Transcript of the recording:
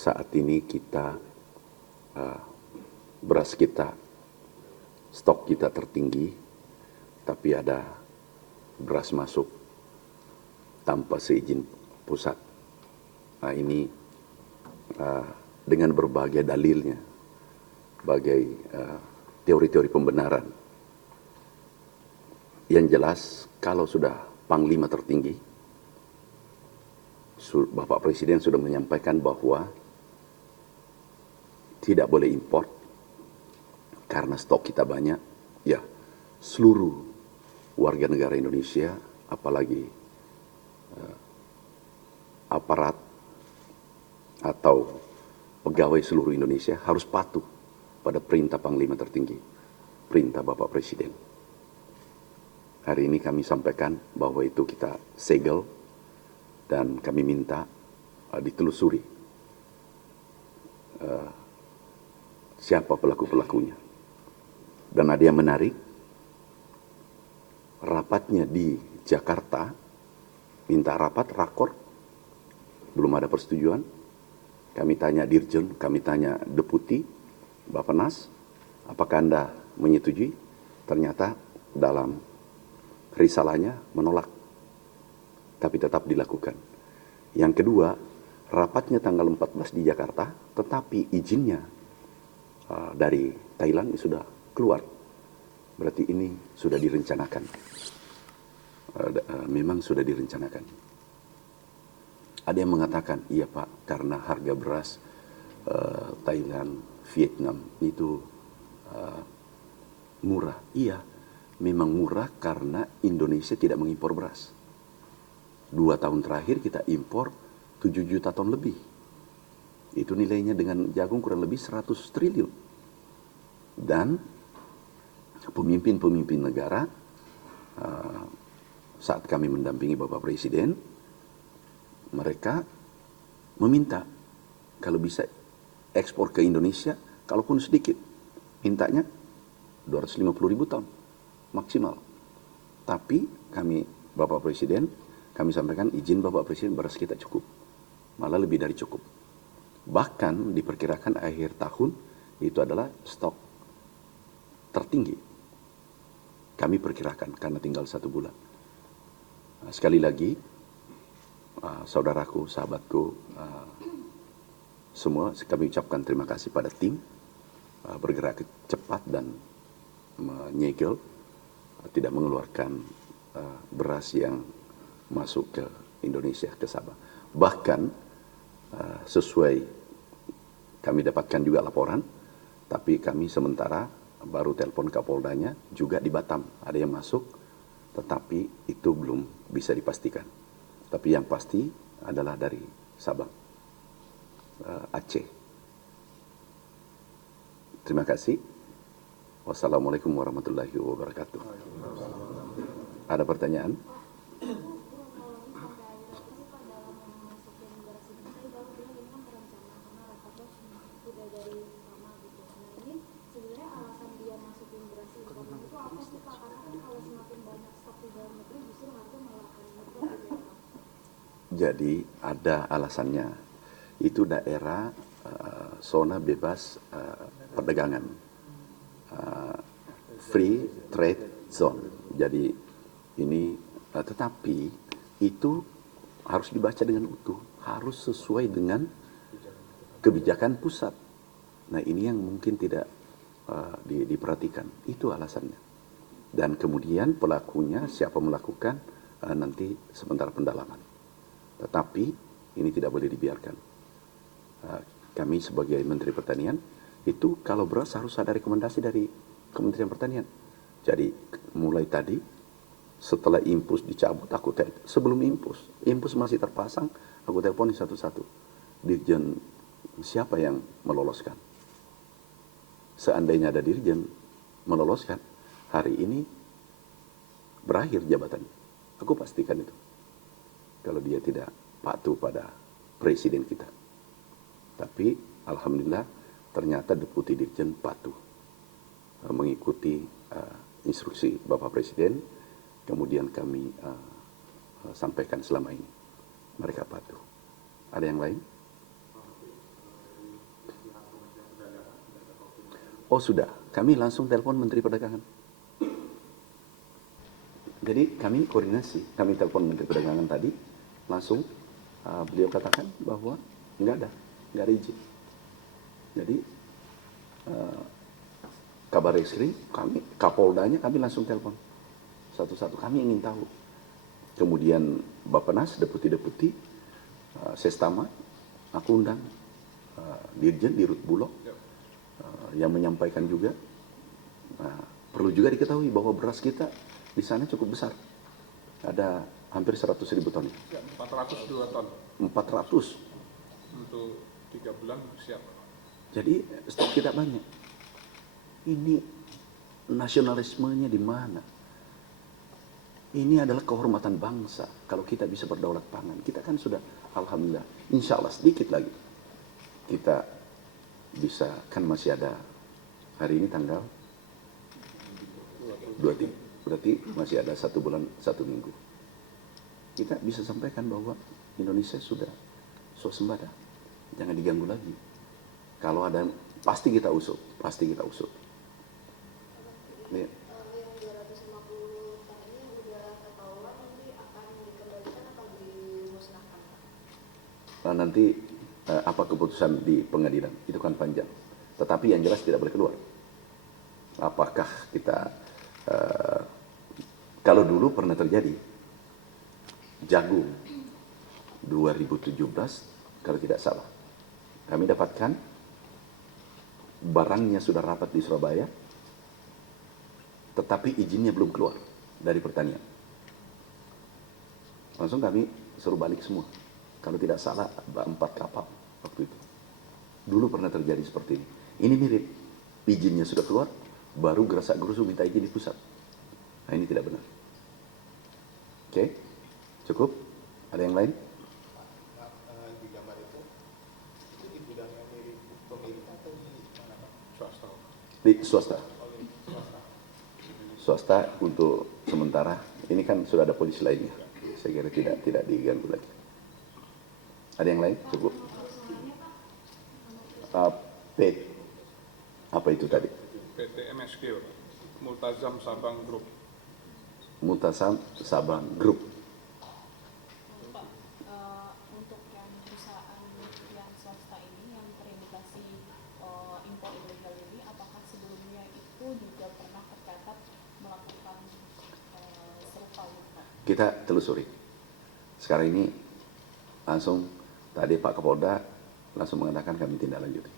saat ini kita beras kita, stok kita tertinggi, tapi ada beras masuk tanpa seizin pusat. Nah, ini dengan berbagai dalilnya, bagai teori-teori pembenaran. Yang jelas, kalau sudah Panglima tertinggi, Bapak Presiden sudah menyampaikan bahwa tidak boleh impor karena stok kita banyak. Ya, seluruh warga negara Indonesia, apalagi aparat atau pegawai seluruh Indonesia harus patuh pada perintah Panglima tertinggi, perintah Bapak Presiden. Hari ini kami sampaikan bahwa itu kita segel dan kami minta ditelusuri siapa pelaku-pelakunya. Dan ada yang menarik, rapatnya di Jakarta, minta rapat, rakor, belum ada persetujuan. Kami tanya Dirjen, kami tanya Deputi, Bappenas, apakah Anda menyetujui? Ternyata dalam risalahnya menolak, tapi tetap dilakukan. Yang kedua, rapatnya tanggal 14 di Jakarta, tetapi izinnya dari Thailand sudah keluar. Berarti ini sudah direncanakan. Memang sudah direncanakan. Ada yang mengatakan, iya Pak, karena harga beras Thailand, Vietnam itu murah. Iya, memang murah karena Indonesia tidak mengimpor beras. 2 tahun terakhir kita impor 7 juta ton lebih. Itu nilainya dengan jagung kurang lebih 100 triliun. Dan pemimpin-pemimpin negara, saat kami mendampingi Bapak Presiden, mereka meminta kalau bisa ekspor ke Indonesia, kalaupun sedikit, mintanya 250.000 ton maksimal. Tapi kami, Bapak Presiden, kami sampaikan izin Bapak Presiden, beras kita cukup, malah lebih dari cukup. Bahkan diperkirakan akhir tahun itu adalah stok tertinggi. Kami perkirakan karena tinggal 1 bulan. Sekali lagi, saudaraku, sahabatku, semua kami ucapkan terima kasih pada tim bergerak cepat dan menyegel, tidak mengeluarkan beras yang masuk ke Indonesia, ke Sabah. Bahkan sesuai kami dapatkan juga laporan, tapi kami sementara baru telepon Kapoldanya juga di Batam ada yang masuk, tetapi itu belum bisa dipastikan. Tapi yang pasti adalah dari Sabang, Aceh. Terima kasih. Wassalamualaikum warahmatullahi wabarakatuh. Ada pertanyaan? Jadi ada alasannya. Itu daerah zona bebas perdagangan, free trade zone. Jadi ini, tetapi itu harus dibaca dengan utuh, harus sesuai dengan kebijakan pusat. Nah, ini yang mungkin tidak diperhatikan. Itu alasannya. Dan kemudian pelakunya siapa melakukan, nanti sementara pendalaman. Tetapi ini tidak boleh dibiarkan. Kami sebagai Menteri Pertanian, itu kalau beras harus ada rekomendasi dari Kementerian Pertanian. Jadi mulai tadi, setelah impus dicabut, aku sebelum impus masih terpasang, aku teleponin satu-satu. Dirjen siapa yang meloloskan? Seandainya ada dirjen meloloskan, hari ini berakhir jabatannya. Aku pastikan itu. Kalau dia tidak patuh pada presiden kita. Tapi alhamdulillah ternyata Deputi Dirjen patuh mengikuti instruksi Bapak Presiden. Kemudian kami sampaikan selama ini mereka patuh. Ada yang lain? Oh sudah, kami langsung telepon Menteri Perdagangan. Jadi kami koordinasi, kami telepon Menteri Perdagangan tadi, langsung beliau katakan bahwa nggak ada izin. Jadi kabar eskrim, kami Kapoldanya kami langsung telepon satu-satu, kami ingin tahu. Kemudian Bappenas, deputi-deputi, Sestama, aku undang Dirjen, Dirut Bulog, yang menyampaikan juga. Perlu juga diketahui bahwa beras kita di sana cukup besar. Ada hampir 100.000 ton. Ya, 402 ton. 400. Untuk 3 bulan siap. Jadi stok kita banyak. Ini nasionalismenya di mana? Ini adalah kehormatan bangsa. Kalau kita bisa berdaulat pangan, kita kan sudah alhamdulillah. Insya Allah sedikit lagi kita bisa, kan masih ada hari ini tanggal 23, berarti masih ada 1 bulan 1 minggu. Kita bisa sampaikan bahwa Indonesia sudah swasembada, jangan diganggu lagi. Kalau ada, pasti kita usut, pasti kita usut. Nih. Yang 250 ton ini udah ketahuan nanti akan dikembalikan atau dimusnahkan? Nanti apa keputusan di pengadilan itu kan panjang, tetapi yang jelas tidak boleh keluar. Apakah kita kalau dulu pernah terjadi jagung 2017 kalau tidak salah, kami dapatkan barangnya sudah rapat di Surabaya, tetapi izinnya belum keluar dari pertanian. Langsung kami suruh balik semua. Kalau tidak salah 4 kapal waktu itu. Dulu pernah terjadi seperti ini. Ini mirip, izinnya sudah keluar, baru gerasak-gerusu minta izin di pusat. Nah ini tidak benar. Oke, cukup? Ada yang lain? Di gambar itu di bidangnya milik pemerintah atau di mana Pak? Swasta. Di swasta. Oleh swasta. Swasta untuk sementara. Ini kan sudah ada polisi lainnya. Saya kira tidak diganggu lagi. Ada yang lain? Cukup. Apa itu tadi? PT MSG, Multazam Sabang Group. Multazam Sabang Group. Pak, untuk yang perusahaan yang swasta ini yang terindikasi impor ilegal ini, apakah sebelumnya itu juga pernah tercatat melakukan serupa gitu Pak? Kita telusuri. Sekarang ini langsung tadi Pak Kapolda langsung mengatakan kami tindak lanjuti.